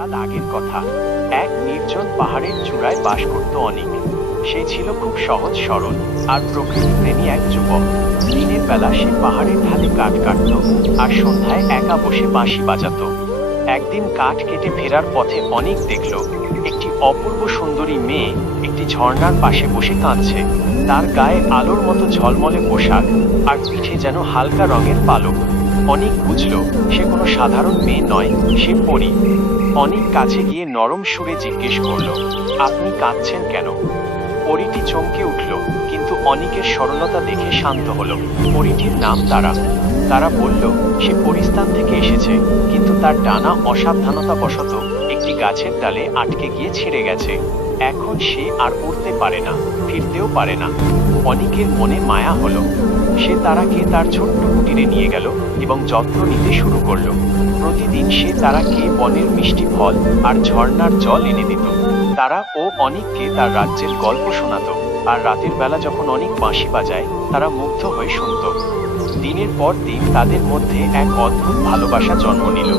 কাল আগের কথা। এক নির্জন পাহাড়ের চূড়ায় বাস করত অনিক। সে ছিল খুব সহজ সরল আর প্রকৃতি প্রেমী এক যুবক। দিনের বেলা সে পাহাড়ের ঢালে কাঠ কাটত আর সন্ধ্যায় একা বসে বাঁশি বাজাতো। একদিন কাঠ কেটে ফেরার পথে অনিক দেখল একটি অপূর্ব সুন্দরী মেয়ে একটি ঝর্ণার পাশে বসে কাঁদছে। তার গায়ে আলোর মতো ঝলমলে পোশাক আর পিঠে যেন হালকা রঙের পালক। অনিক বুঝল সে কোনো সাধারণ মেয়ে নয়, সে পরী। অনিক কাছে গিয়ে নরম সুরে জিজ্ঞেস করল, আপনি কাঁদছেন কেন? পরীটি চমকে উঠল, কিন্তু অনিকের সরলতা দেখে শান্ত হলো। পরীটির নাম তারা। তারা বলল সে পরিস্থান থেকে এসেছে, কিন্তু তার ডানা অসাবধানতাবশত একটি গাছের ডালে আটকে গিয়ে ছিঁড়ে গেছে। এখন সে আর উড়তে পারে না, ফিরতেও পারে না। অনিকের মনে মায়া হলো। সে তারাকে তার ছোট্ট কুটিরে নিয়ে গেল এবং যত্ন নিতে শুরু করলো। প্রতিদিন সে তারাকে বনের মিষ্টি ফল আর ঝর্ণার জল এনে দিত। তারা ও অনিককে তার রাজ্যের গল্প শোনাতো, আর রাতের বেলা যখন অনিক বাঁশি বাজায় তারা মুগ্ধ হয়ে শুনত। দিনের পর দিন তাদের মধ্যে এক অদ্ভুত ভালোবাসা জন্ম নিল।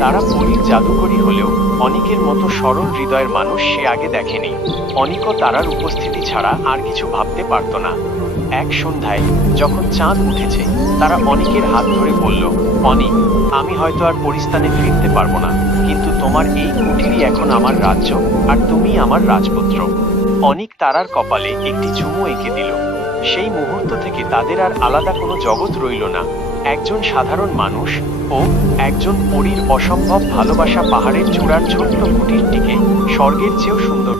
তারা পরীর জাদুকরী হলেও অনিকের মতো সরল হৃদয়ের মানুষ সে আগে দেখেনি। অনিকও তারার উপস্থিতি ছাড়া আর কিছু ভাবতে পারত না। এক সন্ধ্যায় যখন চাঁদ উঠেছে, তারা অনিকের হাত ধরে বলল, অনিক, আমি হয়তো আর পরিস্থানে ফিরতে পারবো না, কিন্তু তোমার এই কুটিরই এখন আমার রাজ্য, আর তুমি আমার রাজপুত্র। অনিক তারার কপালে একটি চুমু এঁকে দিল। সেই মুহূর্ত থেকে তাদের আর আলাদা কোনো জগৎ রইল না। একজন সাধারণ মানুষ ও একজন পরীর অসম্ভব ভালোবাসা পাহাড়ের চূড়ার ছোট্ট কুটিরটিকে স্বর্গের চেয়েও সুন্দর